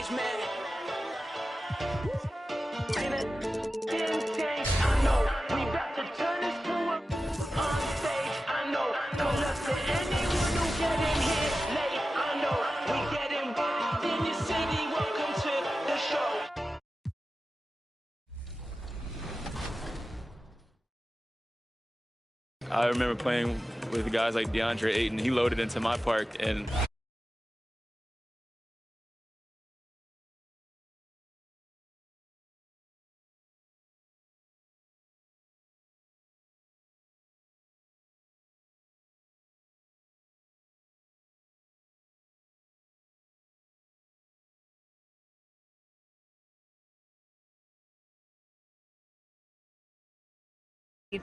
change, man. I know we about to turn this to a on stage. I know. Good luck to anyone who get in here late. I know we get involved in your city. Welcome to the show. I remember playing with guys like DeAndre Ayton. He loaded into my park, and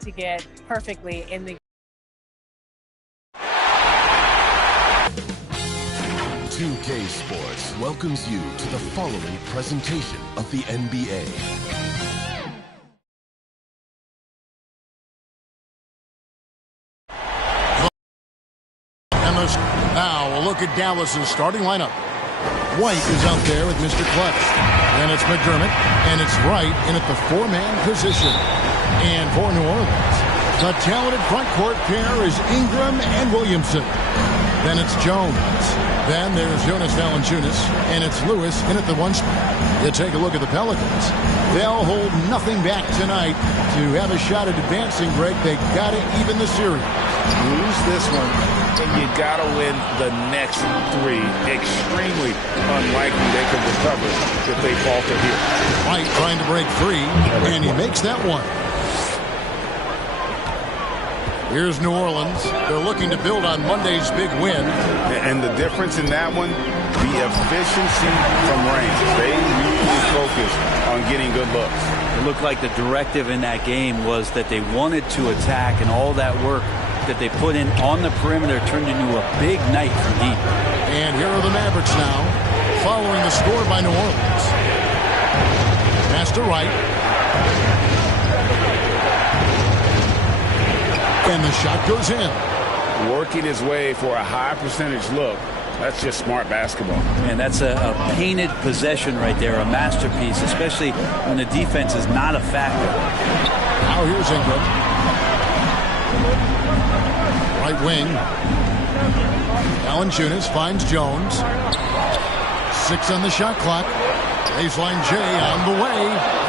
to get perfectly in the 2K Sports welcomes you to the following presentation of the NBA. Now a look at Dallas's starting lineup. White is out there with Mr. Clutch. Then it's McDermott, and it's Wright in at the four-man position. And for New Orleans, the talented front court pair is Ingram and Williamson. Then it's Jones. Then there's Jonas Valanciunas, and it's Lewis in at the one spot. You take a look at the Pelicans. They'll hold nothing back tonight to have a shot at advancing, Greg. They got to even the series. Lose this one, and you got to win the next three. Extremely unlikely they can recover if they falter here. White trying to break free, and he makes that one. Here's New Orleans. They're looking to build on Monday's big win. And the difference in that one, the efficiency from range. They really focused on getting good looks. It looked like the directive in that game was that they wanted to attack, and all that work that they put in on the perimeter turned into a big night from deep. And here are the Mavericks now, following the score by New Orleans. Pass to Wright. And the shot goes in. Working his way for a high percentage look. That's just smart basketball. And that's a painted possession right there, a masterpiece, especially when the defense is not a factor. Now here's Ingram. Right wing. Valanciunas finds Jones. 6 on the shot clock. Baseline J on the way.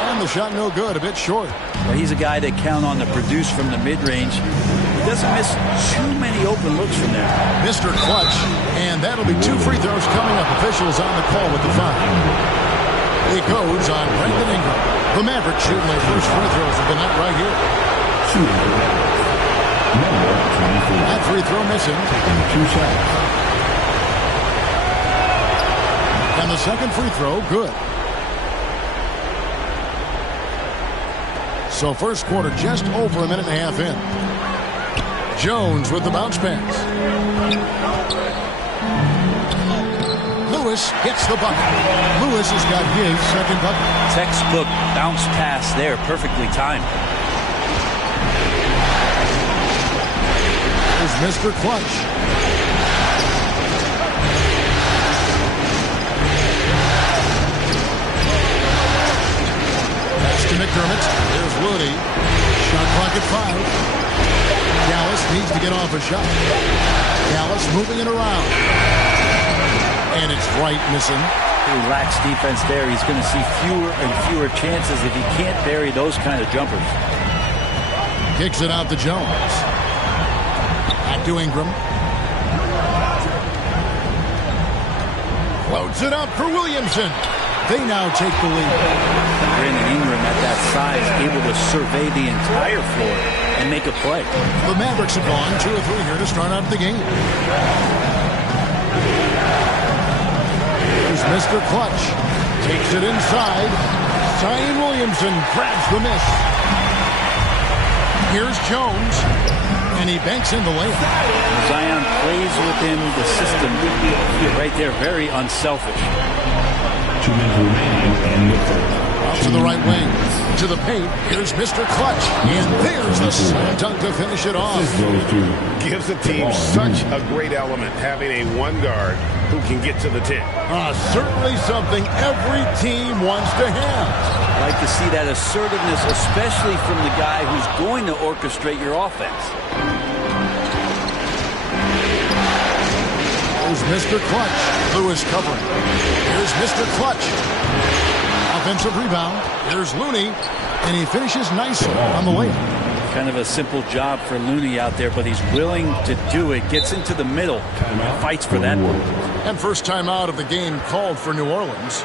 And the shot no good, a bit short. Well, he's a guy that count on to produce from the mid-range. He doesn't miss too many open looks from there. Mr. Clutch, and that'll be 2 free throws coming up. Officials on the call with the foul. It goes on Brandon Ingram. The Mavericks shooting their first free throws of the night right here. That free throw missing. 2 shots. And the second free throw, good. So first quarter just over a minute and a half in. Jones with the bounce pass. Lewis gets the bucket. Lewis has got his second bucket. Textbook bounce pass there, perfectly timed. Here's Mr. Clutch. Pass to McDermott. There's Looney. Shot clock at 5. Dallas needs to get off a shot. Dallas moving it around. And it's Wright missing. He lacks defense there. He's going to see fewer and fewer chances if he can't bury those kind of jumpers. Kicks it out to Jones. Back to Ingram. Floats it up for Williamson. They now take the lead. Brandon Ingram at that size, able to survey the entire floor and make a play. The Mavericks have gone 2 or 3 here to start out the game. Here's Mr. Clutch. Takes it inside. Zion Williamson grabs the miss. Here's Jones. And he banks in the layup. Zion plays within the system. Right there, very unselfish. 2 minutes remaining in the third. Out to the right wing. To the paint. Here's Mr. Clutch. And there's the slam dunk to finish it off. Gives the team such a great element having a one guard who can get to the 10. Certainly something every team wants to have. I like to see that assertiveness, especially from the guy who's going to orchestrate your offense. There's Mr. Clutch. Lewis covering. Here's Mr. Clutch. Offensive rebound. Here's Looney. And he finishes nicely on the layup. Kind of a simple job for Looney out there, but he's willing to do it. Gets into the middle and fights for that one. And first time out of the game called for New Orleans.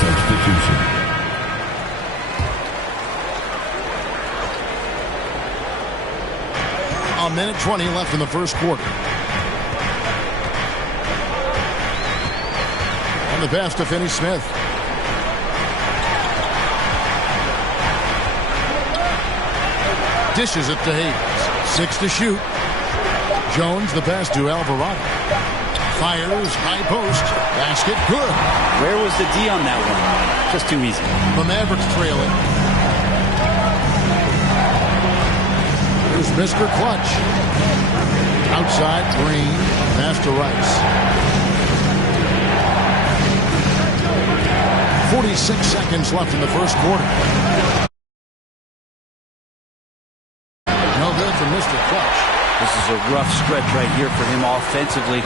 Substitution. A minute 20 left in the first quarter. And the pass to Finney-Smith. Dishes it to Hayes. 6 to shoot. Jones, the pass to Alvarado. Fires, high post, basket, good. Where was the D on that one? Just too easy. The Mavericks trailing. Here's Mr. Clutch. Outside, Green, pass to Rice. 46 seconds left in the first quarter. No good for Mr. Clutch. This is a rough stretch right here for him offensively.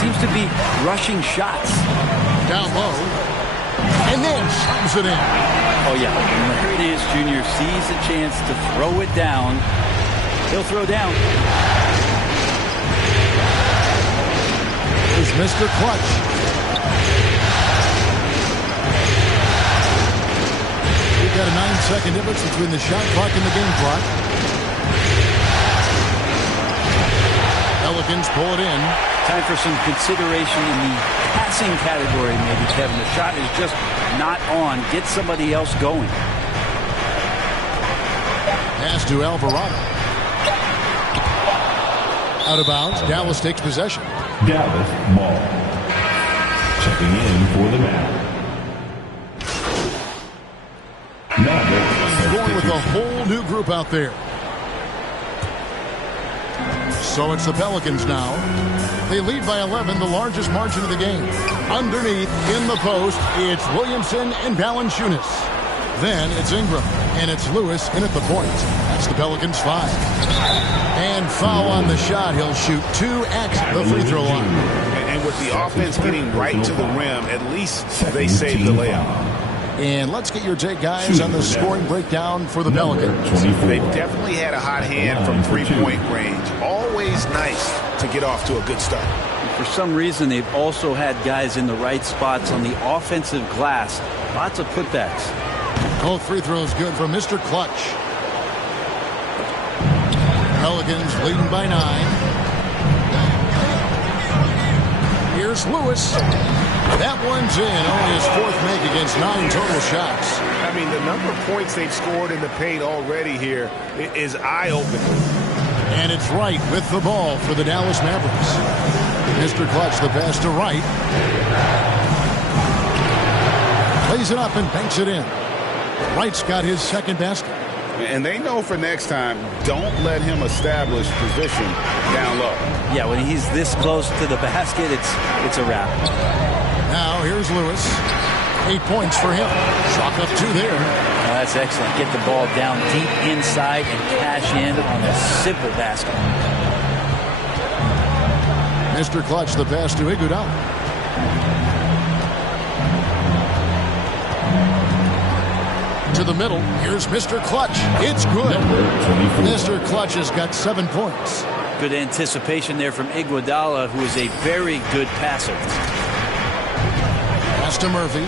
Seems to be rushing shots. Down low. And then slams it in. Oh, yeah. When Hernandez Jr. sees a chance to throw it down, he'll throw down. Here's Mr. Clutch. We've got a 9-second difference between the shot clock and the game clock. Pelicans pull it in. Time for some consideration in the passing category, maybe, Kevin. The shot is just not on. Get somebody else going. Pass to Alvarado. Out of bounds. Dallas takes possession. Dallas ball. Checking in for the Mavericks. Going with a whole new group out there. So it's the Pelicans now. They lead by 11, the largest margin of the game. Underneath, in the post, it's Williamson and Valanciunas. Then it's Ingram, and it's Lewis in at the point. That's the Pelicans 5. And foul on the shot. He'll shoot 2 at the free throw line. And with the offense getting right to the rim, at least they saved the layup. And let's get your take, guys, on the scoring breakdown for the Pelicans. They've definitely had a hot hand from three-point range. Always nice to get off to a good start. For some reason, they've also had guys in the right spots on the offensive glass. Lots of putbacks. Both free throws good for Mr. Clutch. Pelicans leading by 9. Here's Lewis. That one's in. Only his 4th make against 9 total shots. I mean, the number of points they've scored in the paint already here is eye-opening. And it's Wright with the ball for the Dallas Mavericks. Mr. Clutch, the pass to Wright. Plays it up and banks it in. Wright's got his 2nd basket. And they know for next time, don't let him establish position down low. Yeah, when he's this close to the basket, it's a wrap. Now here's Lewis. 8 points for him. Chalk up 2 there. Oh, that's excellent. Get the ball down deep inside and cash in on a simple basket. Mr. Clutch, the pass to Iguodala. To the middle. Here's Mr. Clutch. It's good. Mr. Clutch has got 7 points. Good anticipation there from Iguodala, who is a very good passer. Pass to Murphy.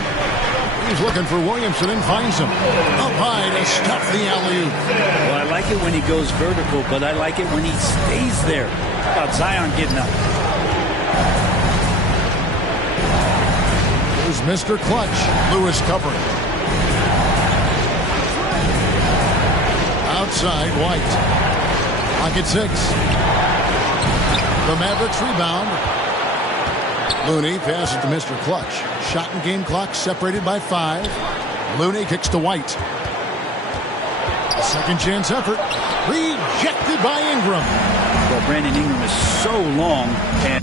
He's looking for Williamson and finds him. Up high to stuff the alley-oop. Well, I like it when he goes vertical, but I like it when he stays there. How about Zion getting up? Here's Mr. Clutch. Lewis covering. Outside, White. Clock at 6. The Mavericks rebound. Looney passes to Mr. Clutch. Shot and game clock separated by 5. Looney kicks to White. Second chance effort. Rejected by Ingram. Well, Brandon Ingram is so long and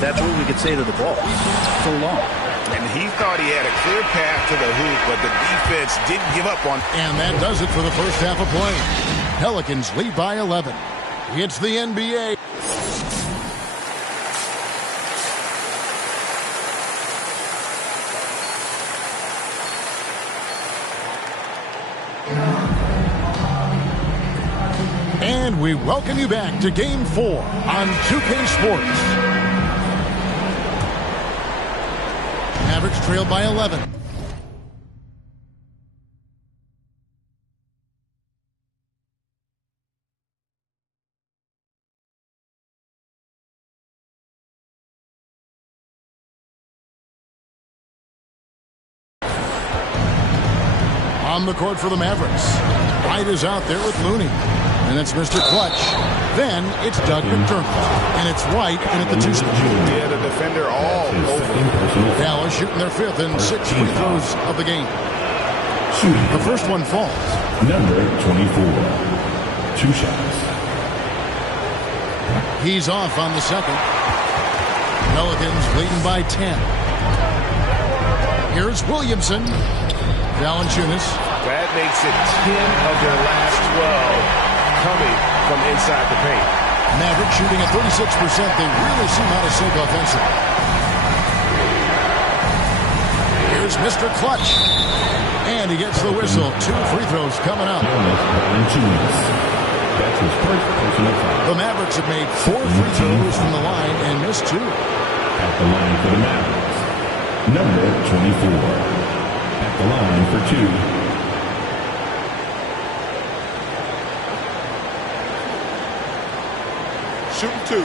that's what we could say to the ball. So long. And he thought he had a clear path to the hoop, but the defense didn't give up on. And that does it for the first half of play. Pelicans lead by 11. It's the NBA. And we welcome you back to Game 4 on 2K Sports. Mavericks trail by 11. On the court for the Mavericks. White is out there with Looney. And it's Mr. Clutch. Then it's Doug McDermott. And it's White in at the 2 spot. Yeah, the defender all over. Dallas shooting their 5th and 6 free throws of the game. The first one falls. Number 24. 2 shots. He's off on the second. Pelicans leading by 10. Here's Williamson. Valanciunas. That makes it 10 of their last 12 coming from inside the paint. Mavericks shooting at 36%. They really seem out of sync offensively. Here's Mr. Clutch. And he gets the whistle. 2 free throws coming up. That's his first personal foul. The Mavericks have made 4 free throws from the line and missed 2. At the line for the Mavericks. Number 24. At the line for 2. Shooting 2.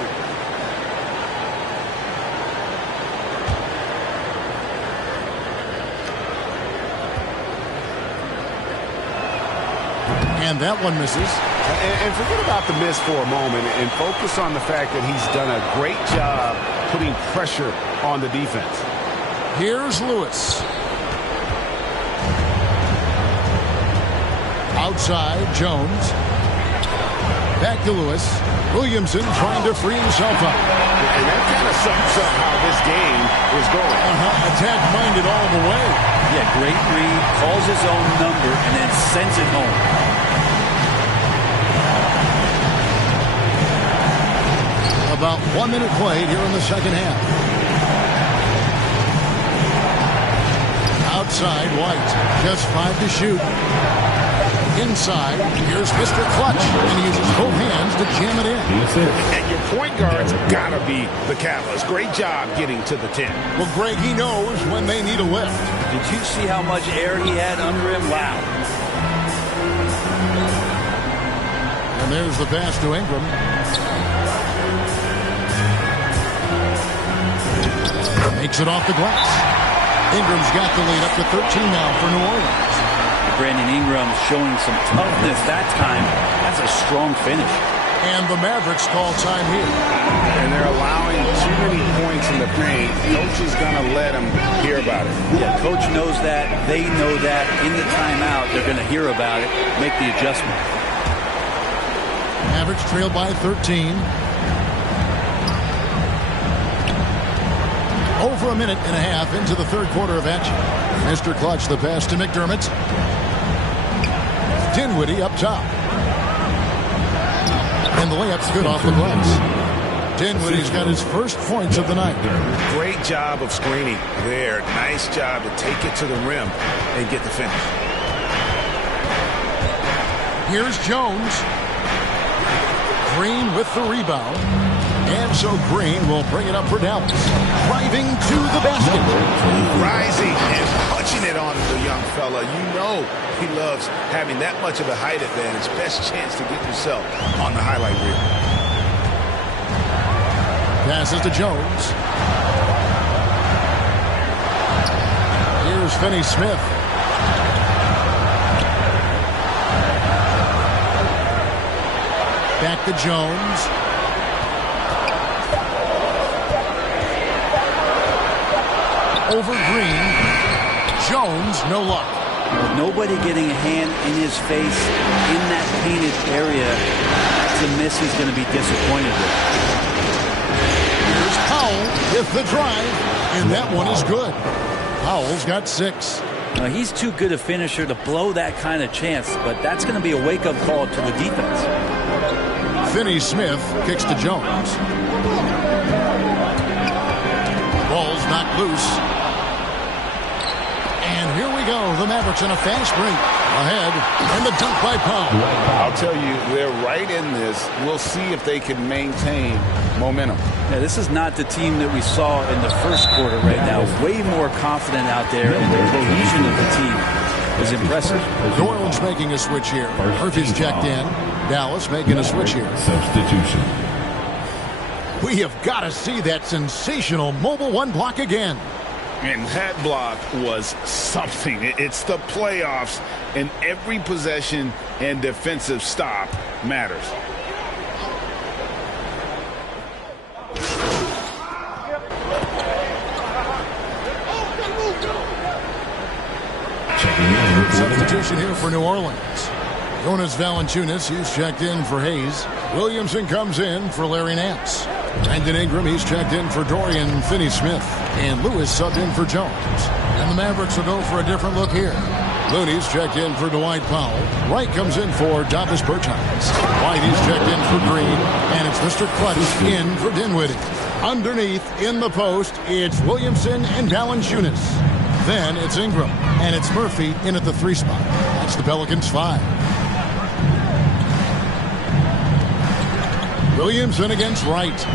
And that one misses. And forget about the miss for a moment and focus on the fact that he's done a great job putting pressure on the defense. Here's Lewis. Outside, Jones. Back to Lewis. Williamson trying to free himself up. And that kind of sums up how this game is going. Attack-minded all the way. Yeah, great read, calls his own number, and then sends it home. About 1 minute played here in the second half. Outside, White. Just 5 to shoot. Inside, here's Mr. Clutch, and he uses both hands to jam it in. And your point guard's got to be the catalyst. Great job getting to the 10. Well, Greg, he knows when they need a lift. Did you see how much air he had under him? Wow. And there's the pass to Ingram. Makes it off the glass. Ingram's got the lead up to 13 now for New Orleans. Brandon Ingram showing some toughness that time. That's a strong finish. And the Mavericks call time here. And they're allowing too many points in the paint. Coach is going to let them hear about it. Yeah, coach knows that. They know that. In the timeout, they're going to hear about it, make the adjustment. Mavericks trail by 13. Over a minute and a half into the third quarter of action. Mr. Clutch, the pass to McDermott. Dinwiddie up top. And the layup's good off the glass. Dinwiddie's got his first points of the night. Great job of screening there. Nice job to take it to the rim and get the finish. Here's Jones. Green with the rebound. And so Green will bring it up for Dallas. Driving to the basket. Rising and punching it on the young fella. You know know he loves having that much of a height advantage. Best chance to get yourself on the highlight reel. Passes to Jones. Here's Finney-Smith. Back to Jones. Over Green. Jones, no luck. With nobody getting a hand in his face in that painted area, it's a miss he's going to be disappointed with. Here's Powell with the drive, and that one is good. Powell's got 6. Now, he's too good a finisher to blow that kind of chance, but that's going to be a wake-up call to the defense. Finney-Smith kicks to Jones. Ball's knocked loose. And here we go. The Mavericks in a fast break. Ahead, and the dunk by Powell. I'll tell you, they're right in this. We'll see if they can maintain momentum. Yeah, this is not the team that we saw in the first quarter right now. Way more confident out there, and the cohesion of the team is impressive. New Orleans making a switch here. Murphy's checked in. Dallas making a switch here. Substitution. We have got to see that sensational mobile one block again. And that block was something. It's the playoffs, and every possession and defensive stop matters. Substitution here for New Orleans. Jonas Valanciunas, he's checked in for Hayes. Williamson comes in for Larry Nance. Brandon Ingram, he's checked in for Dorian Finney-Smith. And Lewis subbed in for Jones. And the Mavericks will go for a different look here. Looney's checked in for Dwight Powell. Wright comes in for Davis Bertans. White, he's checked in for Green. And it's Mr. Clutch in for Dinwiddie. Underneath, in the post, it's Williamson and Valanciunas. Then it's Ingram. And it's Murphy in at the 3 spot. That's the Pelicans 5. Williamson against Wright.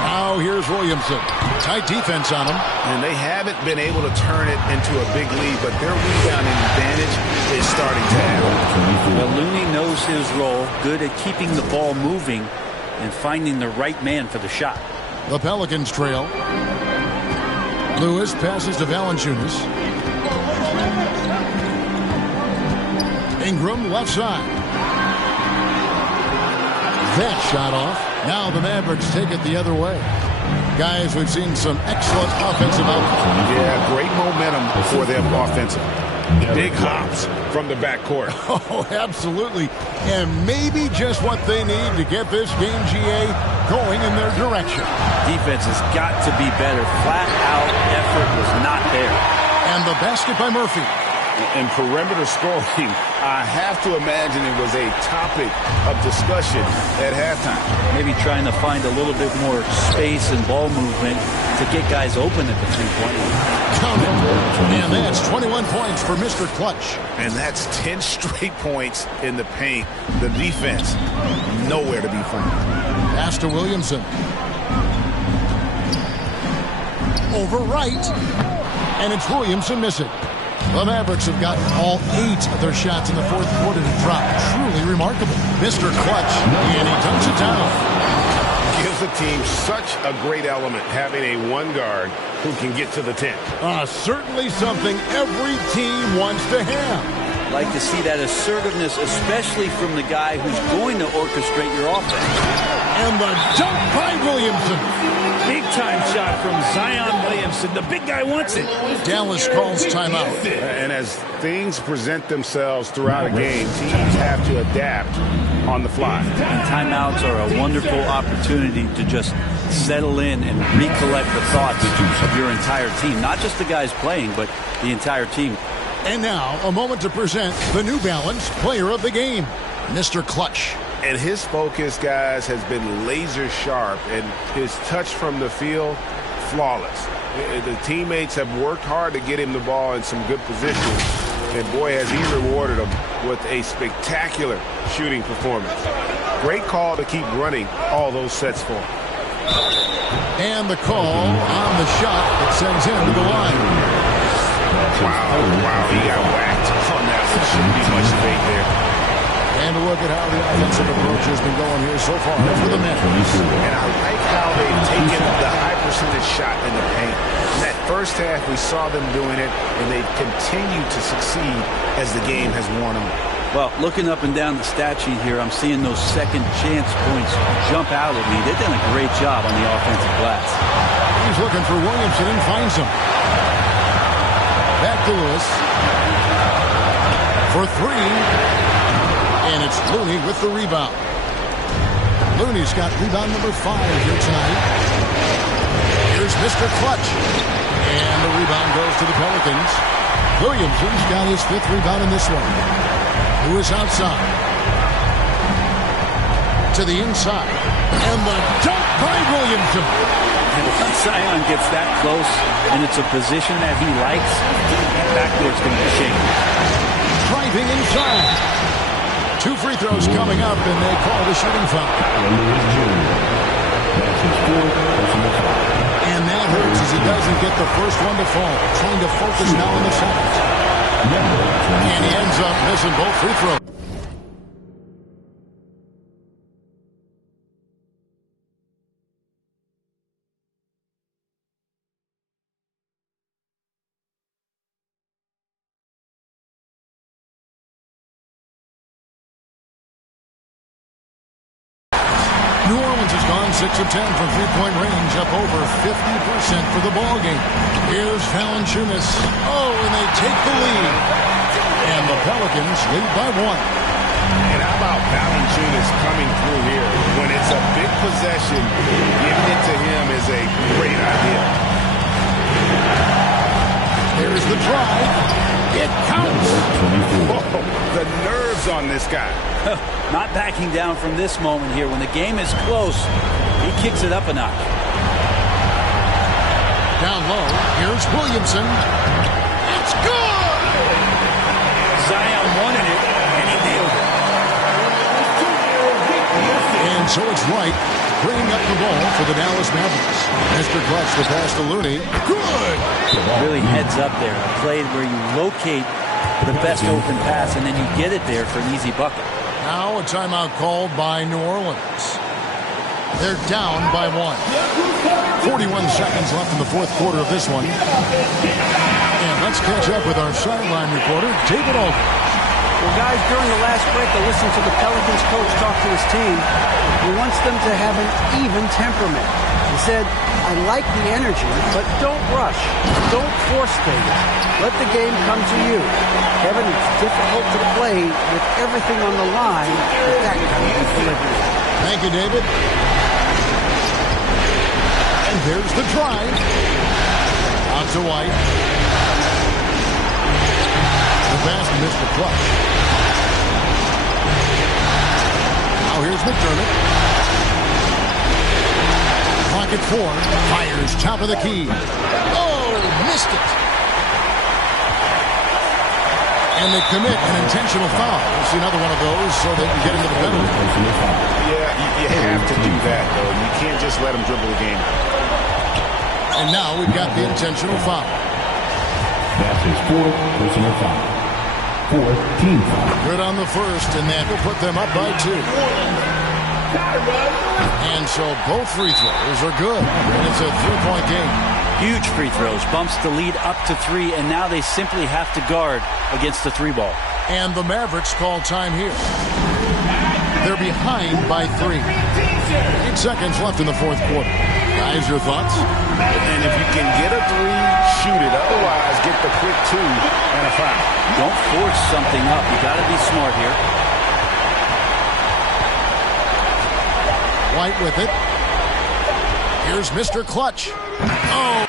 Now here's Williamson. Tight defense on him. And they haven't been able to turn it into a big lead, but their rebounding advantage is starting to happen. Well, Looney knows his role, good at keeping the ball moving and finding the right man for the shot. The Pelicans trail. Lewis passes to Valanciunas. Ingram left side. That shot off. Now the Mavericks take it the other way. Guys, we've seen some excellent offensive output. Yeah, great momentum for them offensively. Big hops from the backcourt. Oh, absolutely. And maybe just what they need to get this game, GA, going in their direction. Defense has got to be better. Flat out effort was not there. And the basket by Murphy. And perimeter scoring, I have to imagine it was a topic of discussion at halftime. Maybe trying to find a little bit more space and ball movement to get guys open at the 3-point line. Count it. And that's 21 points for Mr. Clutch. And that's 10 straight points in the paint. The defense, nowhere to be found. Pass to Williamson. Over Wright. And it's Williamson missing. The Mavericks have gotten all 8 of their shots in the fourth quarter to drop. Truly remarkable. Mr. Clutch, and he dunks it down. Gives the team such a great element having a one guard who can get to the 10. Certainly something every team wants to have. Like to see that assertiveness, especially from the guy who's going to orchestrate your offense. And the dunk by Williamson. Big-time shot from Zion Williamson. The big guy wants it. Dallas calls timeout. And as things present themselves throughout a game, teams have to adapt on the fly. And timeouts are a wonderful opportunity to just settle in and recollect the thoughts of your entire team. Not just the guys playing, but the entire team. And now, a moment to present the New Balance Player of the Game, Mr. Clutch. And his focus, guys, has been laser sharp, and his touch from the field, flawless. The teammates have worked hard to get him the ball in some good positions, and boy, has he rewarded them with a spectacular shooting performance. Great call to keep running all those sets for him. And the call on the shot that sends him to the line. Wow, he got whacked on that one. Shouldn't be much debate there. And a look at how the offensive approach has been going here so far for the Mavericks. And I like how they've taken the high percentage shot in the paint. In that first half, we saw them doing it, and they've continued to succeed as the game has worn on. Well, looking up and down the stat sheet here, I'm seeing those second chance points jump out at me. They've done a great job on the offensive glass. He's looking for Williamson and finds him. Back to Lewis. For three. And it's Looney with the rebound. Looney's got rebound number 5 here tonight. Here's Mr. Clutch. And the rebound goes to the Pelicans. Williamson's got his 5th rebound in this one. Lewis outside. To the inside. And the dunk by Williamson. And once Zion gets that close, and it's a position that he likes, that backdoor's going to be shaken. Driving inside. 2 free throws coming up, and they call the shooting foul. And that hurts as he doesn't get the first one to fall. Trying to focus now on the second. And he ends up missing both free throws. New Orleans has gone 6 of 10 from three-point range, up over 50% for the ball game. Here's Valanciunas. Oh, and they take the lead. And the Pelicans lead by 1. And how about Valanciunas coming through here? When it's a big possession, giving it to him is a great idea. There's the drive. It counts. Whoa, the nerves on this guy. Not backing down from this moment here. When the game is close, he kicks it up a notch. Down low, here's Williamson. It's good! Zion wanted it, and he nailed it. And so it's Wright bringing up the ball for the Dallas Mavericks. Mr. Clutch, the pass to Looney. Good! Really heads up there. A play where you locate the best open pass, and then you get it there for an easy bucket. Now a timeout called by New Orleans. They're down by 1. 41 seconds left in the fourth quarter of this one. And let's catch up with our sideline reporter, David Aldridge. Well, guys, during the last break, I listened to the Pelicans coach talk to his team. He wants them to have an even temperament. He said, I like the energy, but don't rush. Don't force things. Let the game come to you. Kevin, it's difficult to play with everything on the line with that kind of delivery. Thank you, David. And there's the drive. Out to White. The pass to Mr. Clutch. Now here's McDermott. Clock at 4. Fires top of the key. Oh, missed it. And they commit an intentional foul. We'll see another one of those so they can get into the penalty. Yeah, you have to do that, though. You can't just let them dribble the game. And now we've got the intentional foul. That's his 4th personal foul. 4th team foul. Good on the first, and that will put them up by 2. And so both free throws are good. And it's a 3-point game. Huge free throws, bumps the lead up to 3, and now they simply have to guard against the 3 ball. And the Mavericks call time here. They're behind by 3. 8 seconds left in the fourth quarter. Guys, your thoughts? And if you can get a 3, shoot it. Otherwise, get the quick 2 and a foul. Don't force something up. You got to be smart here. White with it. Here's Mr. Clutch. Oh.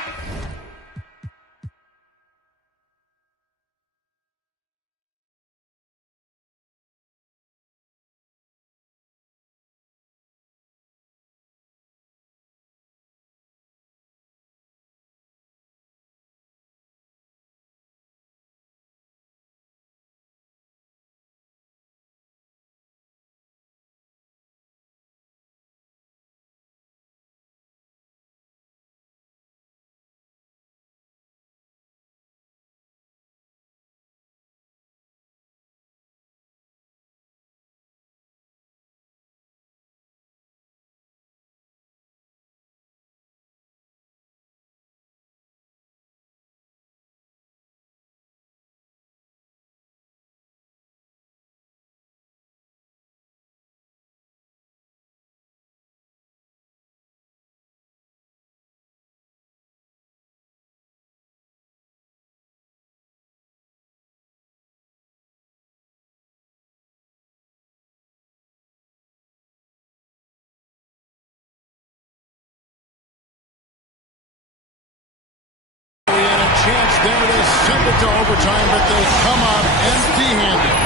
to overtime, but they come out empty-handed.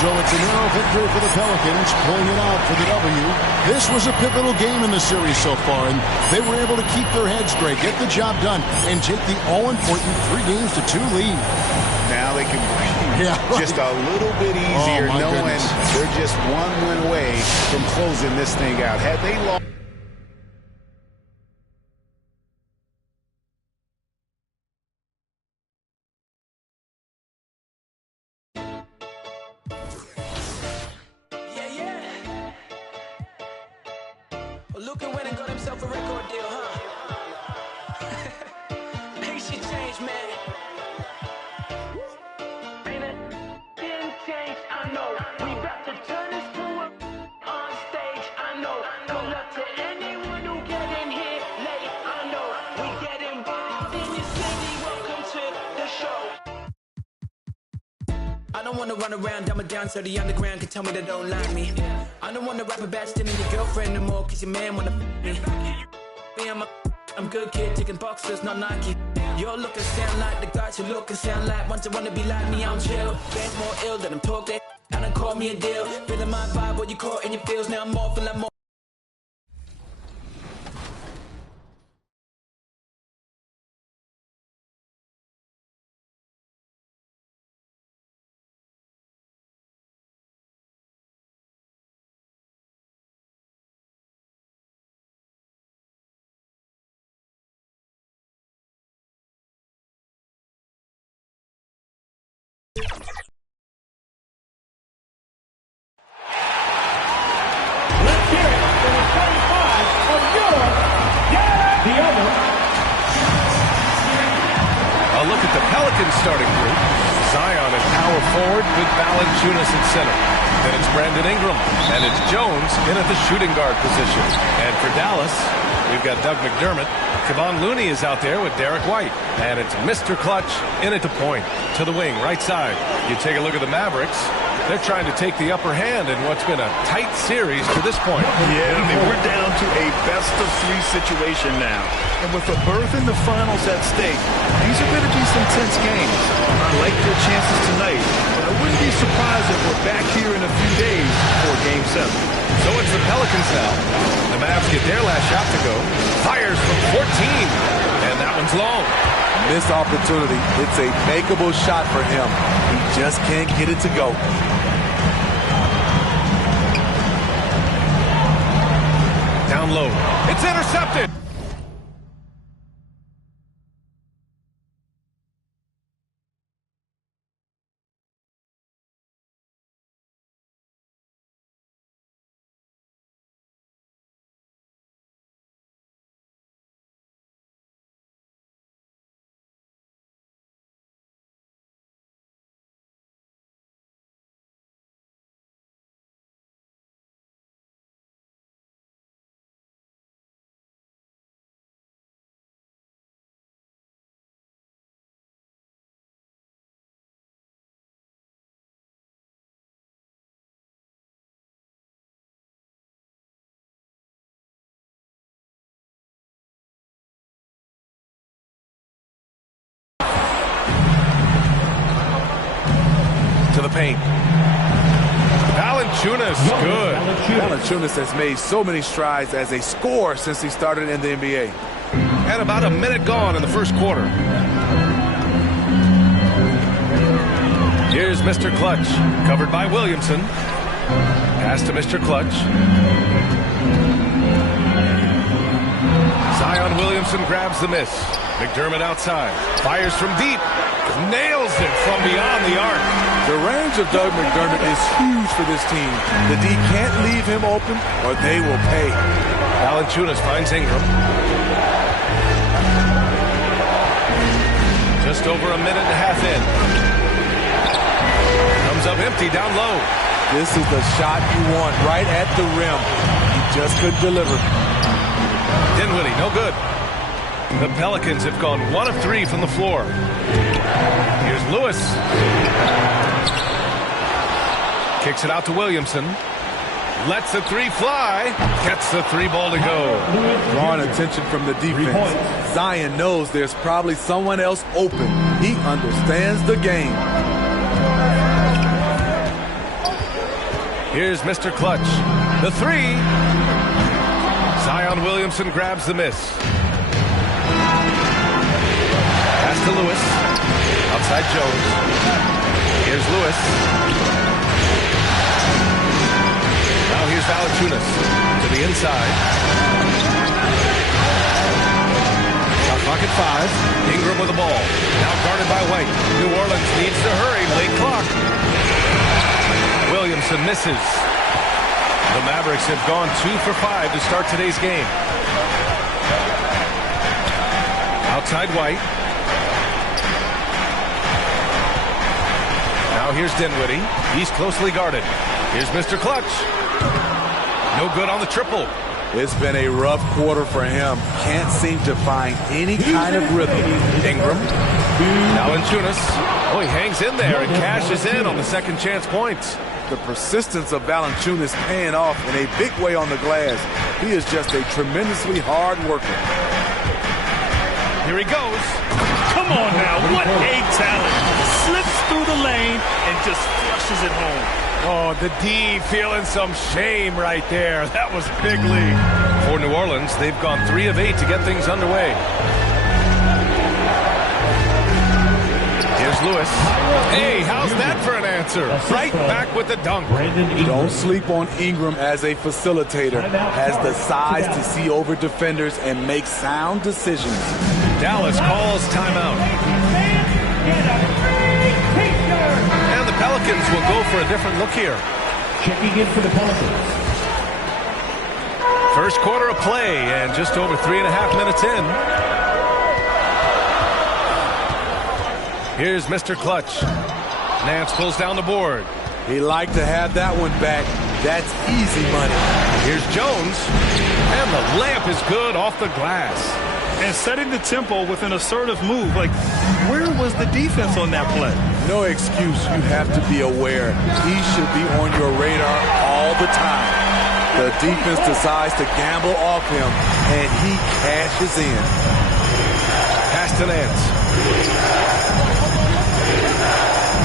So it's a narrow victory for the Pelicans, pulling it out for the W. This was a pivotal game in the series so far, and they were able to keep their heads straight, get the job done, and take the all-important 3-2 lead. Now they can breathe just a little bit easier, knowing they're just one win away from closing this thing out. Had they lost... Luka went and got himself a record deal, huh? Things should change, man. Ain't it? Didn't change, I know. We about to turn this to a on stage, I know. Good luck to anyone who get in here late, I know. We get involved in this city, welcome to the show. I don't wanna run around, dumb it down so the underground can tell me they don't like me. I don't wanna rap about stealing your girlfriend no more, cause your man wanna me. I'm good kid, taking boxers, not Nike. Your look and sound like the guys who look and sound like once I wanna be like me, I'm chill. Bad more ill than I'm talk that and I call me a deal. Feeling my vibe, what you caught in your feels, now I'm more feeling like more. A look at the Pelicans starting group. Zion at power forward with Valanciunas at center. Then it's Brandon Ingram, and it's Jones in at the shooting guard position. And for Dallas, we've got Doug McDermott. Kevon Looney is out there with Derek White. And it's Mr. Clutch in at the point, to the wing, right side. You take a look at the Mavericks. They're trying to take the upper hand in what's been a tight series to this point. Yeah, I mean, we're down to a best-of-3 situation now. And with a berth in the finals at stake, these are going to be some tense games. I like their chances tonight, but I wouldn't be surprised if we're back here in a few days for Game 7. So it's the Pelicans now. The Mavs get their last shot to go. Fires from 14, and that one's long. Missed opportunity. It's a makeable shot for him. He just can't get it to go. Down low. It's intercepted. To the paint. Valanciunas, good. Valanciunas has made so many strides as a scorer since he started in the NBA. And about a minute gone in the first quarter. Here's Mr. Clutch, covered by Williamson. Pass to Mr. Clutch. Zion Williamson grabs the miss. McDermott outside. Fires from deep. Nails it from beyond the arc. The range of Doug McDermott is huge for this team. The D can't leave him open or they will pay. Valanciunas finds Ingram. Just over a minute and a half in. Comes up empty down low. This is the shot you want right at the rim. He just couldn't deliver. Dinwiddie, no good. The Pelicans have gone 1 of 3 from the floor. Here's Lewis. Kicks it out to Williamson. Lets the three fly. Gets the three ball to go. Drawing attention from the defense. Zion knows there's probably someone else open. He understands the game. Here's Mr. Clutch. The three. Zion Williamson grabs the miss. Pass to Lewis. Outside Jones. Here's Lewis. Now here's Valanciunas to the inside. Shot clock at 5. Ingram with the ball. Now guarded by White. New Orleans needs to hurry. Late clock. Williamson misses. The Mavericks have gone 2 for 5 to start today's game. Outside White. Now here's Dinwiddie. He's closely guarded. Here's Mr. Clutch. No good on the triple. It's been a rough quarter for him. Can't seem to find any kind of rhythm. Ingram. Valanciunas. Oh, he hangs in there and cashes in on the second chance points. The persistence of Valanciunas paying off in a big way on the glass. He is just a tremendously hard worker. Here he goes. Come on now, what a talent. Slips through the lane and just flushes it home. Oh, the D feeling some shame right there. That was big lead. For New Orleans, they've gone 3 of 8 to get things underway. Here's Lewis. Hey, how's that for an answer? Right back with the dunk. Don't sleep on Ingram as a facilitator. Has the size to see over defenders and make sound decisions. Dallas calls timeout. And the Pelicans will go for a different look here. Checking in for the Pelicans. First quarter of play and just over 3.5 minutes in. Here's Mr. Clutch. Nance pulls down the board. He liked to have that one back. That's easy money. Here's Jones. And the layup is good off the glass. And setting the tempo with an assertive move. Like, where was the defense on that play? No excuse. You have to be aware. He should be on your radar all the time. The defense decides to gamble off him, and he cashes in. Pass to Nance.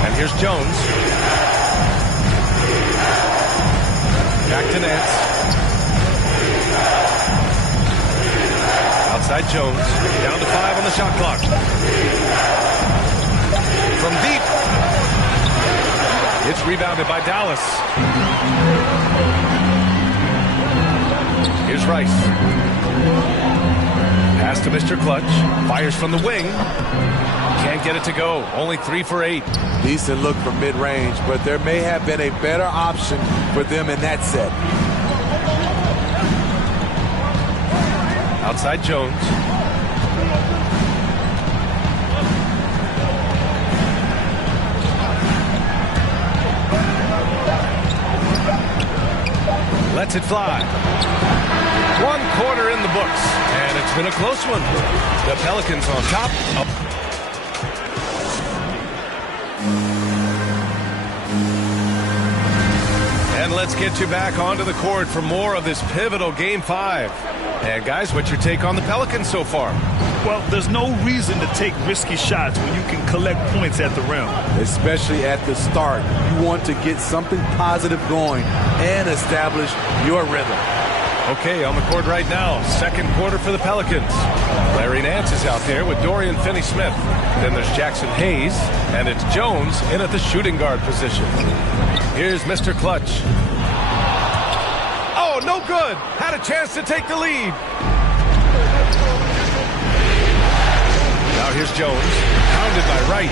And here's Jones. Back to Nance. Outside Jones. Down to 5 on the shot clock. From deep. It's rebounded by Dallas. Here's Rice. Pass to Mr. Clutch. Fires from the wing. Can't get it to go. Only 3 for 8. Decent look from mid-range, but there may have been a better option for them in that set. Outside Jones. Lets it fly. 1 quarter in the books, and it's been a close one. The Pelicans on top. And let's get you back onto the court for more of this pivotal Game 5. And guys, what's your take on the Pelicans so far? Well, there's no reason to take risky shots when you can collect points at the rim. Especially at the start. You want to get something positive going and establish your rhythm. Okay, on the court right now, second quarter for the Pelicans. Larry Nance is out there with Dorian Finney-Smith. Then there's Jackson Hayes, and it's Jones in at the shooting guard position. Here's Mr. Clutch. Oh, no good. Had a chance to take the lead. Now here's Jones, pounded by Wright.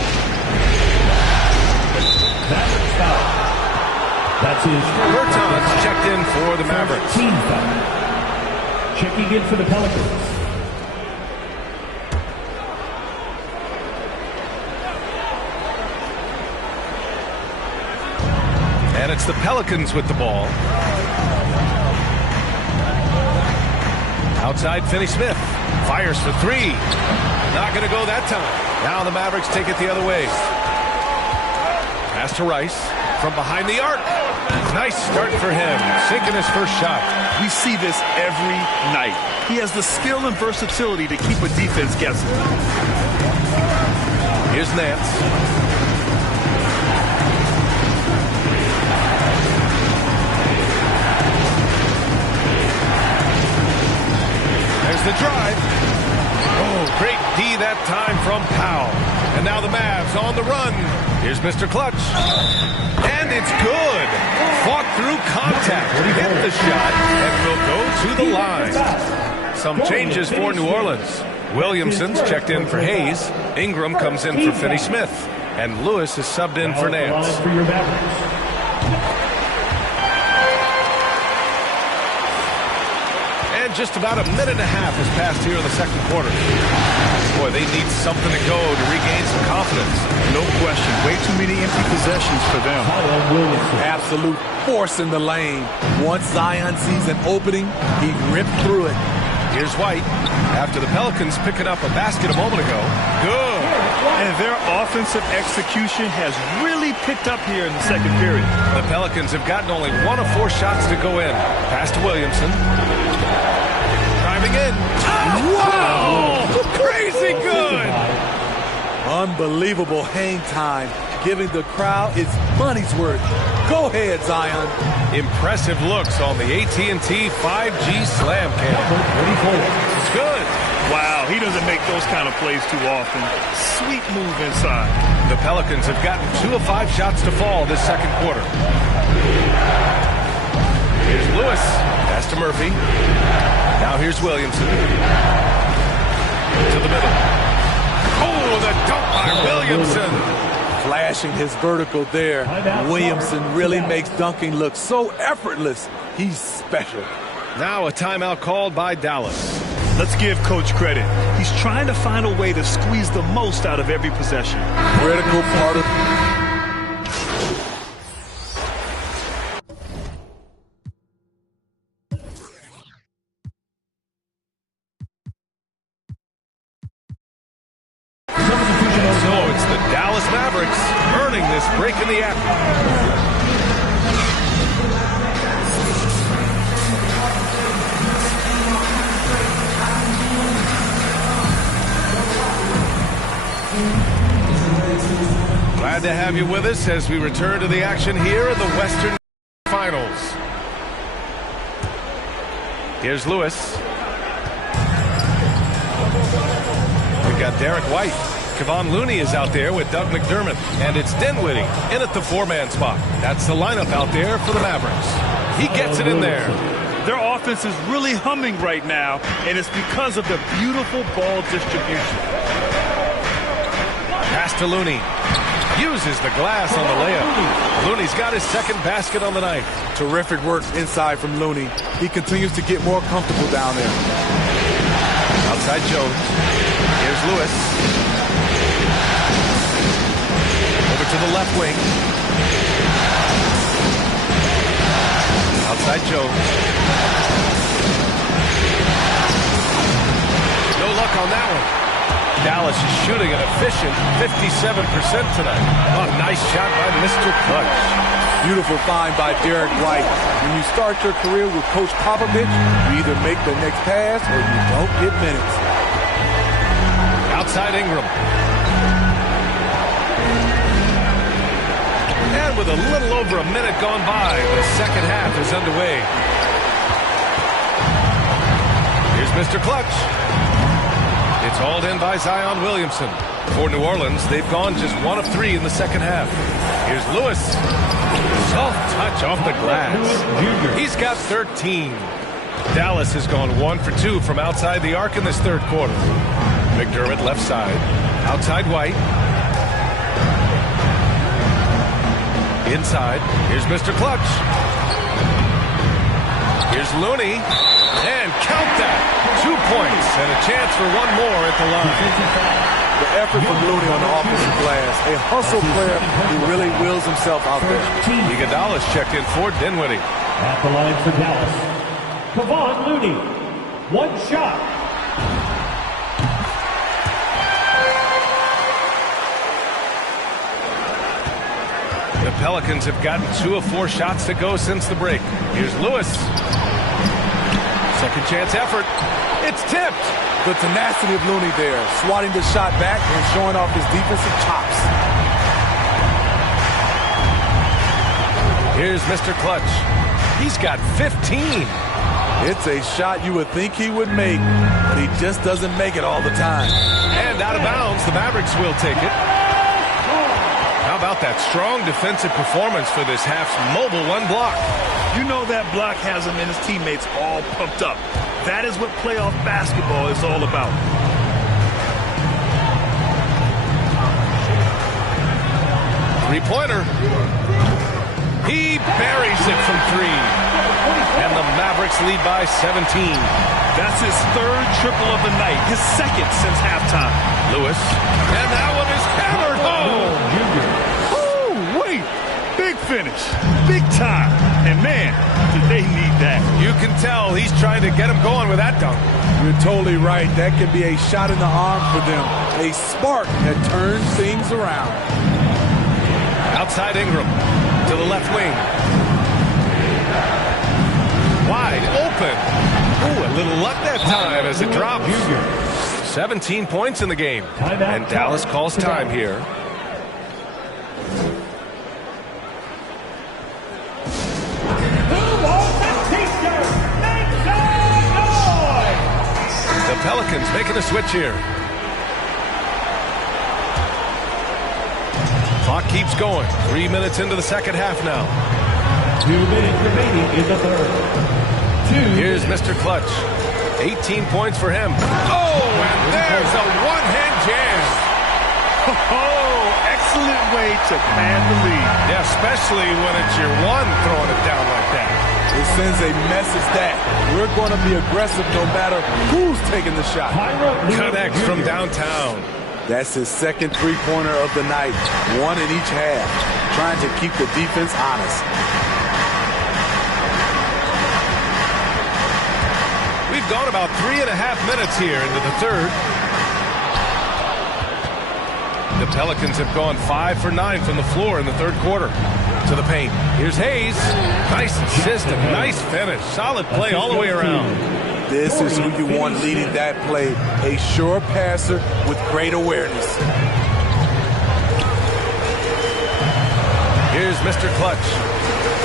That's his Bertans checked in for the Mavericks. Team foul. Checking in for the Pelicans. And it's the Pelicans with the ball. Outside Finney-Smith. Fires for 3. Not going to go that time. Now the Mavericks take it the other way. Pass to Rice. from behind the arc. Nice start for him, sinking his first shot. We see this every night. He has the skill and versatility to keep a defense guessing. Here's Nance. There's the drive. Oh, great D that time from Powell. And now the Mavs on the run. Here's Mr. Clutch. And it's good. Fought through contact. Hit the shot and will go to the line. Some changes for New Orleans. Williamson's checked in for Hayes. Ingram comes in for Finney Smith. And Lewis is subbed in for Nance. And just about a minute and a half has passed here in the second quarter. Boy, they need something to go to regain some confidence. No question. Way too many empty possessions for them. Absolute force in the lane. Once Zion sees an opening, he ripped through it. Here's White. After the Pelicans picking up a basket a moment ago. Good. And their offensive execution has really picked up here in the second period. The Pelicans have gotten only 1 of 4 shots to go in. Pass to Williamson. Driving in. Wow! Crazy good! Unbelievable hang time, giving the crowd its money's worth. Go ahead, Zion. Impressive looks on the AT&T 5G Slam Cam. It's good. Wow, he doesn't make those kind of plays too often. Sweet move inside. The Pelicans have gotten 2 of 5 shots to fall this second quarter. Here's Lewis. Pass to Murphy. Now here's Williamson. To the middle. Oh, the dunk by Williamson. Flashing his vertical there. Williamson really makes dunking look so effortless. He's special. Now a timeout called by Dallas. Let's give Coach credit. He's trying to find a way to squeeze the most out of every possession. Critical part of... So it's the Dallas Mavericks earning this break in the act. Glad to have you with us as we return to the action here in the Western Finals. Here's Lewis. We've got Derek White. Kevon Looney is out there with Doug McDermott. And it's Dinwiddie in at the 4-man spot. That's the lineup out there for the Mavericks. He gets it in there. Their offense is really humming right now, and it's because of the beautiful ball distribution. Pass to Looney. Uses the glass on the layup. Looney's got his second basket on the night. Terrific work inside from Looney. He continues to get more comfortable down there. Outside Jones. Here's Lewis. Over to the left wing. Outside Jones. No luck on that one. Dallas is shooting an efficient 57% tonight. Oh, nice shot by Mr. Clutch. Beautiful find by Derek White. When you start your career with Coach Popovich, you either make the next pass or you don't get minutes. Outside Ingram. And with a little over a minute gone by, the second half is underway. Here's Mr. Clutch. It's hauled in by Zion Williamson. For New Orleans, they've gone just 1 of 3 in the second half. Here's Lewis. Soft touch off the glass. He's got 13. Dallas has gone 1 for 2 from outside the arc in this third quarter. McDermott left side. Outside White. Inside. Here's Mr. Clutch. Here's Looney. And count that. 2 points and a chance for 1 more at the line. The effort from Looney on the offensive glass. A hustle player who really wills himself out there. Iguodala's checked in for Dinwiddie. At the line for Dallas, Kevon Looney. 1 shot. The Pelicans have gotten 2 of 4 shots to go since the break. Here's Lewis. Second chance effort. It's tipped. The tenacity of Looney there, swatting the shot back and showing off his defensive chops. Here's Mr. Clutch. He's got 15. It's a shot you would think he would make, but he just doesn't make it all the time. And out of bounds, the Mavericks will take it. How about that strong defensive performance for this half's mobile 1 block? You know that block has him and his teammates all pumped up. That is what playoff basketball is all about. Three-pointer. He buries it from 3. And the Mavericks lead by 17. That's his 3rd triple of the night, his 2nd since halftime. Lewis. And that one is hammered home. Oh, wait. Big finish. Big time. And man, did they need that. You can tell he's trying to get him going with that dunk. You're totally right. That can be a shot in the arm for them. A spark that turns things around. Outside Ingram to the left wing. Wide open. Ooh, a little luck that time as it drops. 17 points in the game. And Dallas calls time here. The Pelicans making a switch here. Clock keeps going. 3 minutes into the second half now. 2 minutes remaining in the third. Here's Mr. Clutch. 18 points for him. Oh, and there's a one-hand jam. Oh, excellent way to command the lead. Yeah, especially when it's your one throwing it down like that. It sends a message that we're going to be aggressive no matter who's taking the shot. Connects from downtown. That's his 2nd three-pointer of the night. 1 in each half. Trying to keep the defense honest. We've gone about 3.5 minutes here into the third. The Pelicans have gone 5 for 9 from the floor in the third quarter. To the paint. Here's Hayes. Nice assist and nice finish. Solid play all the way around. This is who you want leading that play. A sure passer with great awareness. Here's Mr. Clutch.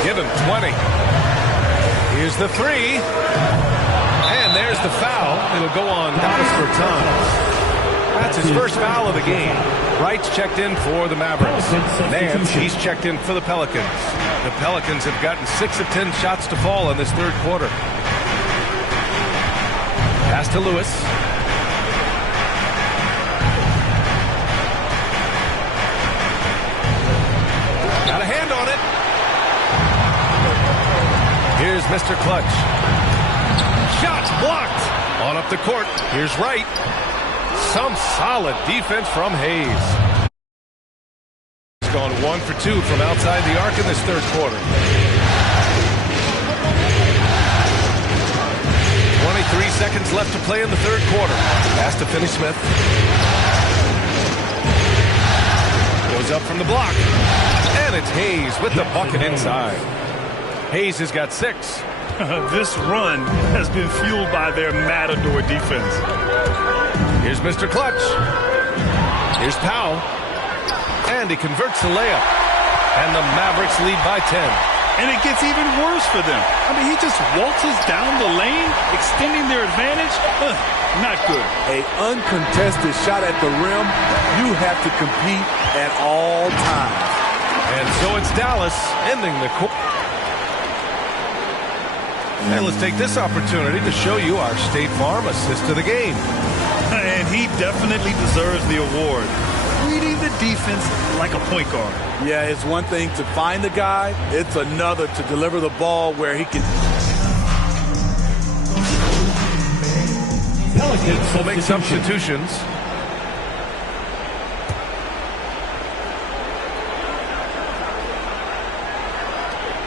Give him 20. Here's the 3. And there's the foul. It'll go on Dallas for time. That's his first foul of the game. Wright's checked in for the Mavericks. Nance, he's checked in for the Pelicans. The Pelicans have gotten 6 of 10 shots to fall in this third quarter. Pass to Lewis. Got a hand on it. Here's Mr. Clutch. Shots blocked. On up the court. Here's Wright. Some solid defense from Hayes. He's gone 1 for 2 from outside the arc in this third quarter. 23 seconds left to play in the third quarter. Pass to Finney-Smith. Goes up from the block. And it's Hayes with the bucket inside. Hayes has got 6. This run has been fueled by their matador defense. Here's Mr. Clutch. Here's Powell. And he converts the layup. And the Mavericks lead by 10. And it gets even worse for them. I mean, he just waltzes down the lane, extending their advantage. Not good. A uncontested shot at the rim. You have to compete at all times. And so it's Dallas ending the quarter. And let's take this opportunity to show you our State Farm assist of the game. And he definitely deserves the award. Reading the defense like a point guard. Yeah, it's one thing to find the guy. It's another to deliver the ball where he can. Pelicans will make substitutions.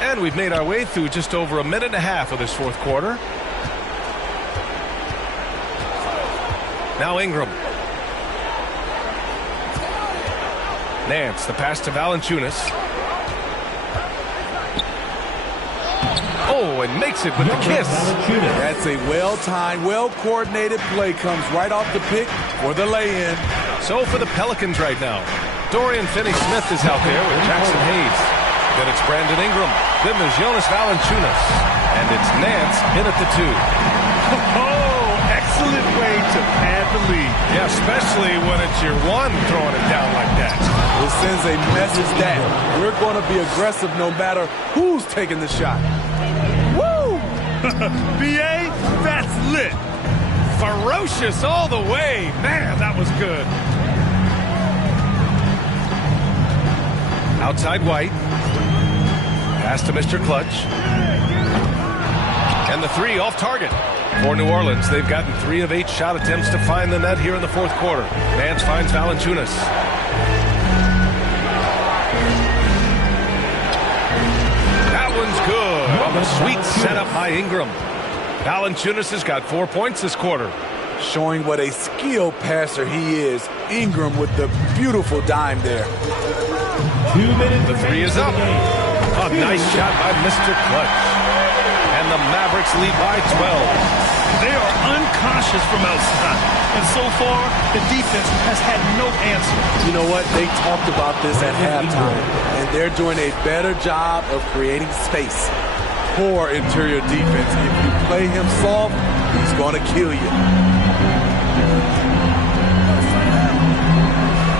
And we've made our way through just over 1.5 minutes of this fourth quarter. Now Ingram. Nance, the pass to Valanciunas. Oh, and makes it with the kiss. That's a well-timed, well-coordinated play. Comes right off the pick for the lay-in. So for the Pelicans right now, Dorian Finney-Smith is out there with Jackson Hayes. Then it's Brandon Ingram. Then there's Jonas Valanciunas. And it's Nance in at the 2. Oh, excellent way to pad the lead. Yeah, especially when it's your one throwing it down like that. It sends a message that we're going to be aggressive no matter who's taking the shot. Woo! BA, that's lit. Ferocious all the way. Man, that was good. Outside White. Pass to Mr. Clutch. And the 3 off target. For New Orleans, they've gotten 3 of 8 shot attempts to find the net here in the fourth quarter. Nance finds Valanciunas. That one's good on the sweet setup by Ingram. Valanciunas has got 4 points this quarter. Showing what a skilled passer he is. Ingram with the beautiful dime there. 2 minutes. The 3 is up. A nice shot by Mr. Clutch. And the Mavericks lead by 12. They are unconscious from outside. And so far, the defense has had no answer. You know what? They talked about this at halftime. And they're doing a better job of creating space. Poor interior defense. If you play him soft, he's going to kill you.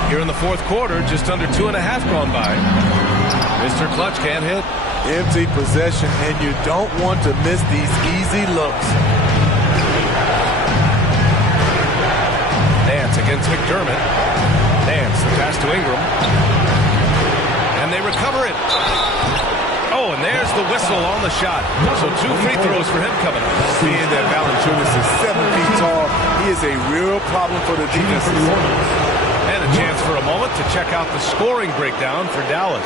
Here in the fourth quarter, just under 2.5 gone by. Mr. Clutch can't hit. Empty possession, and you don't want to miss these easy looks. Nance against McDermott. Nance, the pass to Ingram. And they recover it. Oh, and there's the whistle on the shot. So 2 free throws for him coming up. Seeing that Valanciunas is 7 feet tall, he is a real problem for the defense. And a chance for a moment to check out the scoring breakdown for Dallas.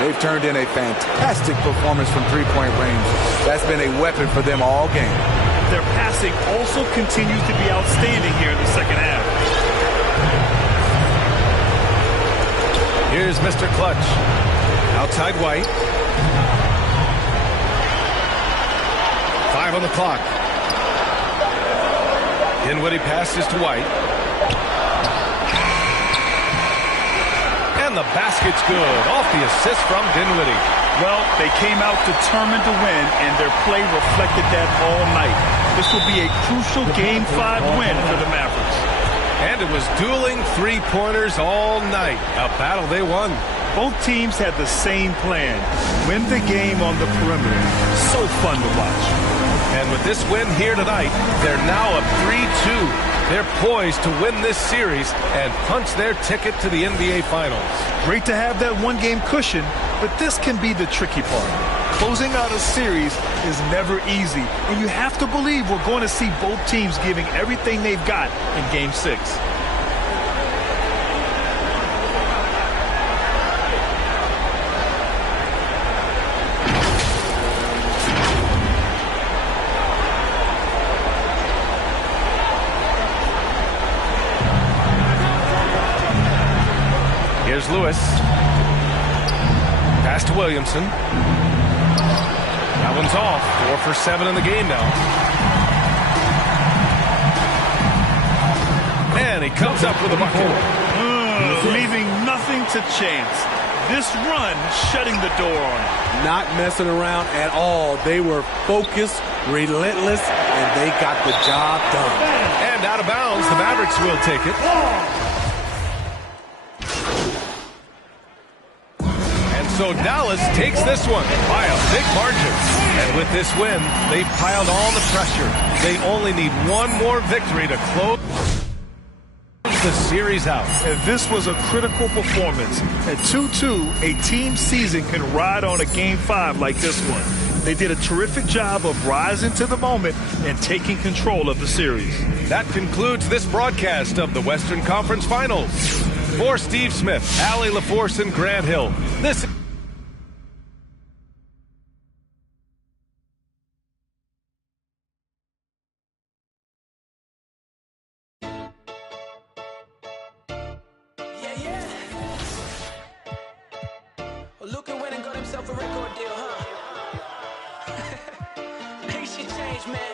They've turned in a fantastic performance from three-point range. That's been a weapon for them all game. Their passing also continues to be outstanding here in the second half. Here's Mr. Clutch. Outside White. 5 on the clock. Dinwiddie passes to White. And the basket's good. Off the assist from Dinwiddie. Well, they came out determined to win, and their play reflected that all night. This will be a crucial Game 5 win for the Mavericks. And it was dueling three-pointers all night. A battle they won. Both teams had the same plan. Win the game on the perimeter. So fun to watch. And with this win here tonight, they're now up 3-2. They're poised to win this series and punch their ticket to the NBA Finals. Great to have that one-game cushion, but this can be the tricky part. Closing out a series is never easy, and you have to believe we're going to see both teams giving everything they've got in Game 6. Here's Lewis. Pass to Williamson. That one's off. 4 for 7 in the game now. And he comes up with a bucket. Leaving nothing to chance. This run shutting the door on him. Not messing around at all. They were focused, relentless, and they got the job done. And out of bounds, the Mavericks will take it. So Dallas takes this one by a big margin. And with this win, they've piled all the pressure. They only need one more victory to close the series out. And this was a critical performance. At 2-2, a team season can ride on a Game 5 like this one. They did a terrific job of rising to the moment and taking control of the series. That concludes this broadcast of the Western Conference Finals. For Steve Smith, Allie LaForce, and Grant Hill, this Well, Luka went and got himself a record deal, huh? management.